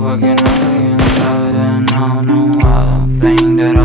working on the inside, and I know I don't think that